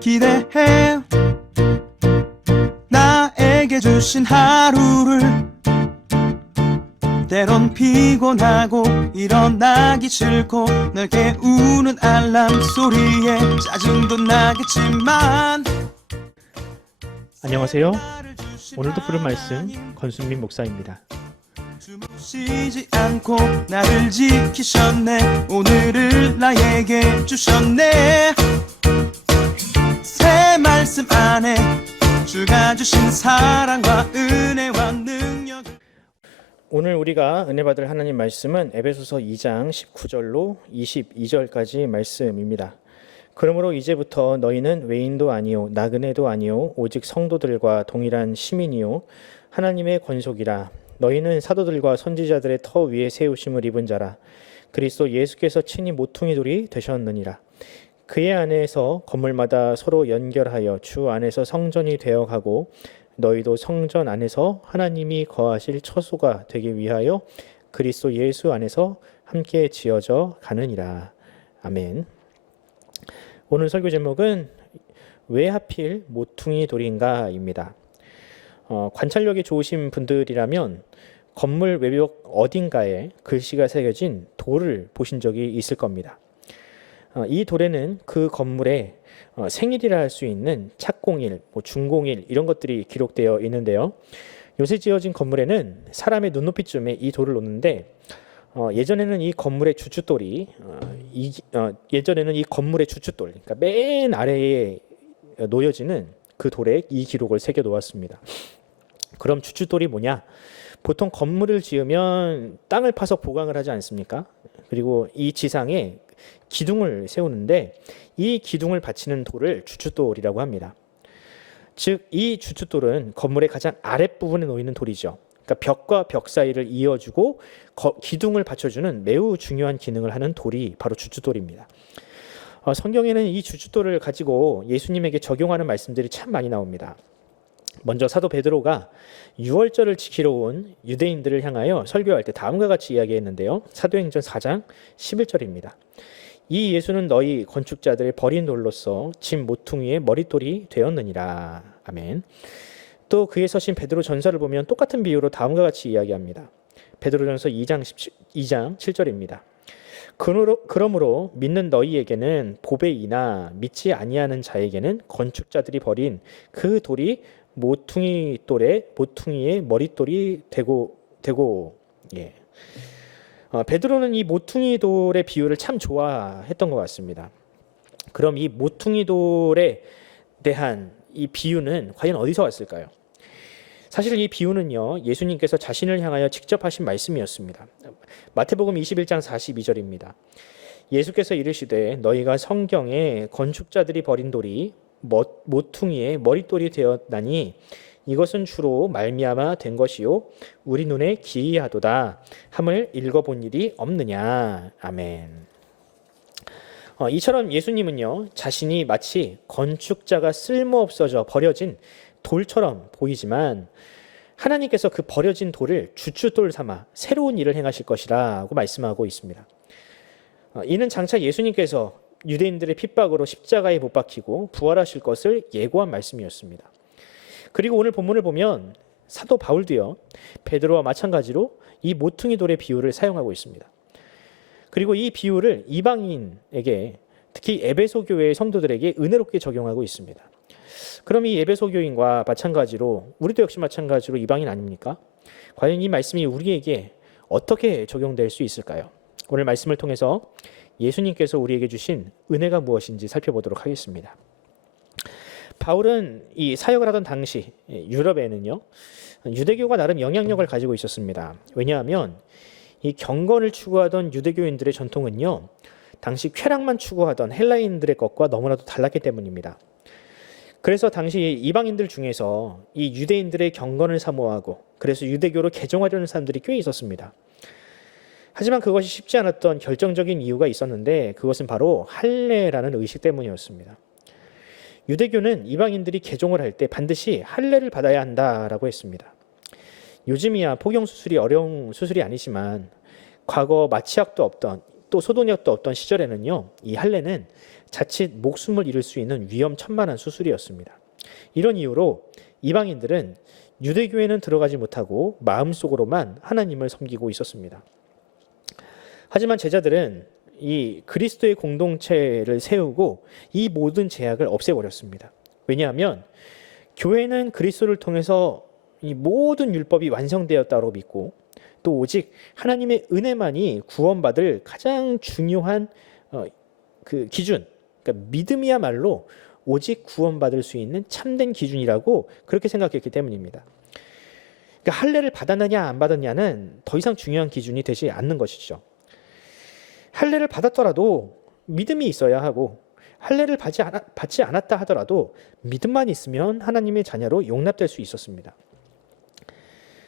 기대해 나에게 주신 하루를 때론 피곤하고 일어나기 싫고 널 깨우는 알람 소리에 짜증도 나겠지만 안녕하세요. 오늘도 부른 말씀 권순민 목사입니다. 쉬지 않고 나를 지키셨네. 오늘을 나에게 주셨네. 새 말씀 안에 주가 주신 사랑과 은혜와 능력. 오늘 우리가 은혜 받을 하나님 말씀은 에베소서 2장 19절로 22절까지 말씀입니다. 그러므로 이제부터 너희는 외인도 아니요 나그네도 아니요 오직 성도들과 동일한 시민이요 하나님의 권속이라. 너희는 사도들과 선지자들의 터 위에 세우심을 입은 자라. 그리스도 예수께서 친히 모퉁이 돌이 되셨느니라. 그의 안에서 건물마다 서로 연결하여 주 안에서 성전이 되어가고 너희도 성전 안에서 하나님이 거하실 처소가 되기 위하여 그리스도 예수 안에서 함께 지어져 가느니라. 아멘. 오늘 설교 제목은 왜 하필 모퉁이 돌인가입니다. 관찰력이 좋으신 분들이라면 건물 외벽 어딘가에 글씨가 새겨진 돌을 보신 적이 있을 겁니다. 이 돌에는 그 건물의 생일이라 할 수 있는 착공일, 준공일 이런 것들이 기록되어 있는데요. 요새 지어진 건물에는 사람의 눈높이쯤에 이 돌을 놓는데 예전에는 이 건물의 주춧돌이 그러니까 맨 아래에 놓여지는 그 돌에 이 기록을 새겨 놓았습니다. 그럼 주춧돌이 뭐냐? 보통 건물을 지으면 땅을 파서 보강을 하지 않습니까? 그리고 이 지상에 기둥을 세우는데 이 기둥을 받치는 돌을 주춧돌이라고 합니다. 즉, 이 주춧돌은 건물의 가장 아랫부분에 놓이는 돌이죠. 그러니까 벽과 벽 사이를 이어주고 기둥을 받쳐주는 매우 중요한 기능을 하는 돌이 바로 주춧돌입니다. 성경에는 이 주춧돌을 가지고 예수님에게 적용하는 말씀들이 참 많이 나옵니다. 먼저 사도 베드로가 유월절을 지키러 온 유대인들을 향하여 설교할 때 다음과 같이 이야기했는데요. 사도행전 4장 11절입니다. 이 예수는 너희 건축자들의 버린 돌로서 집 모퉁이의 머릿돌이 되었느니라. 아멘. 또 그에 서신 베드로 전서를 보면 똑같은 비유로 다음과 같이 이야기합니다. 베드로전서 2장 7절입니다. 그러므로 믿는 너희에게는 보배이나 믿지 아니하는 자에게는 건축자들이 버린 그 돌이 모퉁이의 머릿돌이 되고 예. 베드로는 이 모퉁이 돌의 비유를 참 좋아했던 것 같습니다. 그럼 이 모퉁이 돌에 대한 이 비유는 과연 어디서 왔을까요? 사실 이 비유는요, 예수님께서 자신을 향하여 직접 하신 말씀이었습니다. 마태복음 21장 42절입니다. 예수께서 이르시되 너희가 성경에 건축자들이 버린 돌이 모퉁이의 머릿돌이 되었나니 이것은 주로 말미암아 된 것이요 우리 눈에 기이하도다 함을 읽어본 일이 없느냐. 아멘. 이처럼 예수님은요, 자신이 마치 건축자가 쓸모없어져 버려진 돌처럼 보이지만 하나님께서 그 버려진 돌을 주춧돌 삼아 새로운 일을 행하실 것이라고 말씀하고 있습니다. 이는 장차 예수님께서 유대인들의 핍박으로 십자가에 못 박히고 부활하실 것을 예고한 말씀이었습니다. 그리고 오늘 본문을 보면 사도 바울도요, 베드로와 마찬가지로 이 모퉁이 돌의 비유를 사용하고 있습니다. 그리고 이 비유를 이방인에게, 특히 에베소 교회의 성도들에게 은혜롭게 적용하고 있습니다. 그럼 이 에베소 교인과 마찬가지로 우리도 역시 마찬가지로 이방인 아닙니까? 과연 이 말씀이 우리에게 어떻게 적용될 수 있을까요? 오늘 말씀을 통해서 예수님께서 우리에게 주신 은혜가 무엇인지 살펴보도록 하겠습니다. 바울은 이 사역을 하던 당시 유럽에는요, 유대교가 나름 영향력을 가지고 있었습니다. 왜냐하면 이 경건을 추구하던 유대교인들의 전통은요, 당시 쾌락만 추구하던 헬라인들의 것과 너무나도 달랐기 때문입니다. 그래서 당시 이방인들 중에서 이 유대인들의 경건을 사모하고 그래서 유대교로 개종하려는 사람들이 꽤 있었습니다. 하지만 그것이 쉽지 않았던 결정적인 이유가 있었는데 그것은 바로 할례라는 의식 때문이었습니다. 유대교는 이방인들이 개종을 할 때 반드시 할례를 받아야 한다라고 했습니다. 요즘이야 포경 수술이 어려운 수술이 아니지만 과거 마취약도 없던 또 소독약도 없던 시절에는요, 이 할례는 자칫 목숨을 잃을 수 있는 위험천만한 수술이었습니다. 이런 이유로 이방인들은 유대교회는 들어가지 못하고 마음속으로만 하나님을 섬기고 있었습니다. 하지만 제자들은 이 그리스도의 공동체를 세우고 이 모든 제약을 없애버렸습니다. 왜냐하면 교회는 그리스도를 통해서 이 모든 율법이 완성되었다고 믿고 또 오직 하나님의 은혜만이 구원받을 가장 중요한 그 기준, 그러니까 믿음이야말로 오직 구원받을 수 있는 참된 기준이라고 그렇게 생각했기 때문입니다. 그러니까 할례를 받았느냐 안 받았냐는 더 이상 중요한 기준이 되지 않는 것이죠. 할례를 받았더라도 믿음이 있어야 하고 할례를 받지 않았다 하더라도 믿음만 있으면 하나님의 자녀로 용납될 수 있었습니다.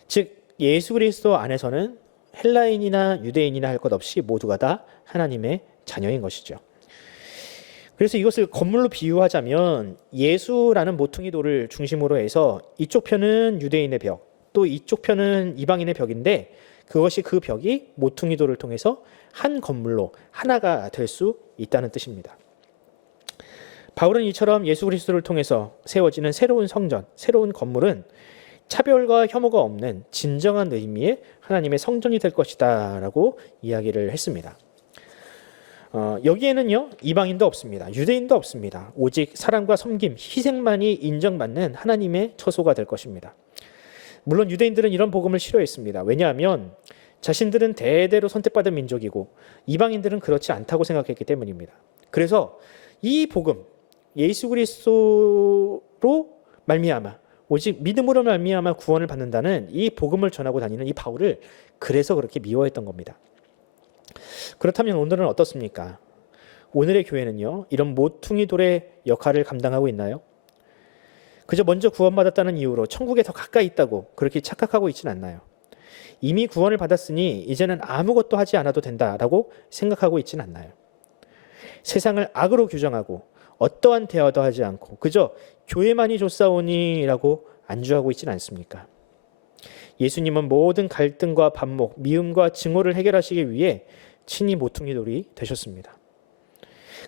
즉 예수 그리스도 안에서는 헬라인이나 유대인이나 할 것 없이 모두가 다 하나님의 자녀인 것이죠. 그래서 이것을 건물로 비유하자면 예수라는 모퉁이 돌을 중심으로 해서 이쪽 편은 유대인의 벽, 또 이쪽 편은 이방인의 벽인데 그것이 그 벽이 모퉁이 돌을 통해서 한 건물로 하나가 될 수 있다는 뜻입니다. 바울은 이처럼 예수 그리스도를 통해서 세워지는 새로운 성전, 새로운 건물은 차별과 혐오가 없는 진정한 의미의 하나님의 성전이 될 것이다 라고 이야기를 했습니다. 여기에는요 이방인도 없습니다. 유대인도 없습니다. 오직 사랑과 섬김, 희생만이 인정받는 하나님의 처소가 될 것입니다. 물론 유대인들은 이런 복음을 싫어했습니다. 왜냐하면 자신들은 대대로 선택받은 민족이고 이방인들은 그렇지 않다고 생각했기 때문입니다. 그래서 이 복음, 예수 그리스도로 말미암아 오직 믿음으로 말미암아 구원을 받는다는 이 복음을 전하고 다니는 이 바울을 그래서 그렇게 미워했던 겁니다. 그렇다면 오늘은 어떻습니까? 오늘의 교회는요 이런 모퉁이 돌의 역할을 감당하고 있나요? 그저 먼저 구원받았다는 이유로 천국에 더 가까이 있다고 그렇게 착각하고 있지는 않나요? 이미 구원을 받았으니 이제는 아무것도 하지 않아도 된다라고 생각하고 있지는 않나요? 세상을 악으로 규정하고 어떠한 대화도 하지 않고 그저 교회만이 좋사오니라고 안주하고 있지는 않습니까? 예수님은 모든 갈등과 반목, 미움과 증오를 해결하시기 위해 친히 모퉁이 돌이 되셨습니다.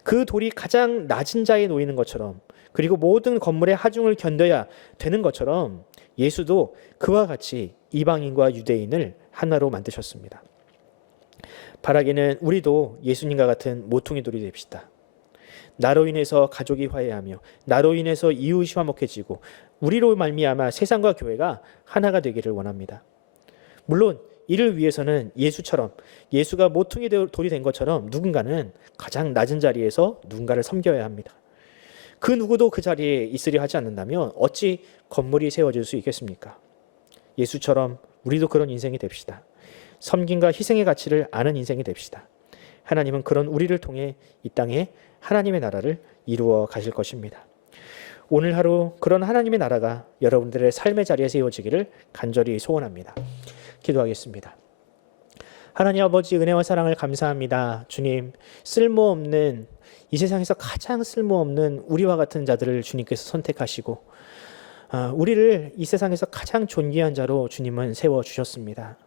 그 돌이 가장 낮은 자에 놓이는 것처럼 그리고 모든 건물의 하중을 견뎌야 되는 것처럼 예수도 그와 같이 이방인과 유대인을 하나로 만드셨습니다. 바라기는 우리도 예수님과 같은 모퉁이 돌이 됩시다. 나로 인해서 가족이 화해하며 나로 인해서 이웃이 화목해지고 우리로 말미암아 세상과 교회가 하나가 되기를 원합니다. 물론 이를 위해서는 예수처럼 예수가 모퉁이 돌이 된 것처럼 누군가는 가장 낮은 자리에서 누군가를 섬겨야 합니다. 그 누구도 그 자리에 있으려 하지 않는다면 어찌 건물이 세워질 수 있겠습니까? 예수처럼 우리도 그런 인생이 됩시다. 섬김과 희생의 가치를 아는 인생이 됩시다. 하나님은 그런 우리를 통해 이 땅에 하나님의 나라를 이루어 가실 것입니다. 오늘 하루 그런 하나님의 나라가 여러분들의 삶의 자리에 세워지기를 간절히 소원합니다. 기도하겠습니다. 하나님 아버지 은혜와 사랑을 감사합니다. 주님 쓸모없는 이 세상에서 가장 쓸모없는 우리와 같은 자들을 주님께서 선택하시고 우리를 이 세상에서 가장 존귀한 자로 주님은 세워주셨습니다.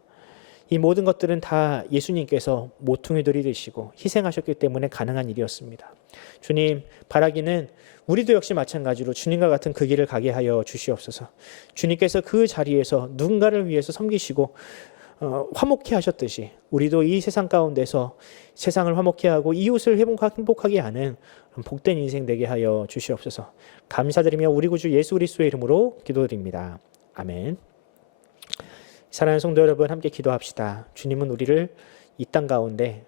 이 모든 것들은 다 예수님께서 모퉁이 돌이 되시고 희생하셨기 때문에 가능한 일이었습니다. 주님 바라기는 우리도 역시 마찬가지로 주님과 같은 그 길을 가게 하여 주시옵소서. 주님께서 그 자리에서 누군가를 위해서 섬기시고 화목해 하셨듯이 우리도 이 세상 가운데서 세상을 화목해 하고 이웃을 행복하게 하는 복된 인생 되게 하여 주시옵소서. 감사드리며 우리 구주 예수 그리스도의 이름으로 기도드립니다. 아멘. 사랑하는 성도 여러분 함께 기도합시다. 주님은 우리를 이 땅 가운데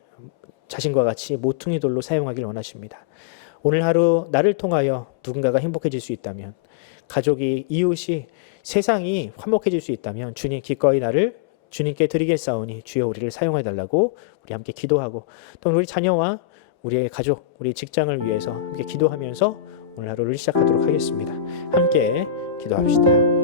자신과 같이 모퉁이 돌로 사용하길 원하십니다. 오늘 하루 나를 통하여 누군가가 행복해질 수 있다면 가족이 이웃이 세상이 화목해질 수 있다면 주님 기꺼이 나를 주님께 드리겠사오니 주여 우리를 사용해 달라고 우리 함께 기도하고 또 우리 자녀와 우리의 가족, 우리 직장을 위해서 함께 기도하면서 오늘 하루를 시작하도록 하겠습니다. 함께 기도합시다.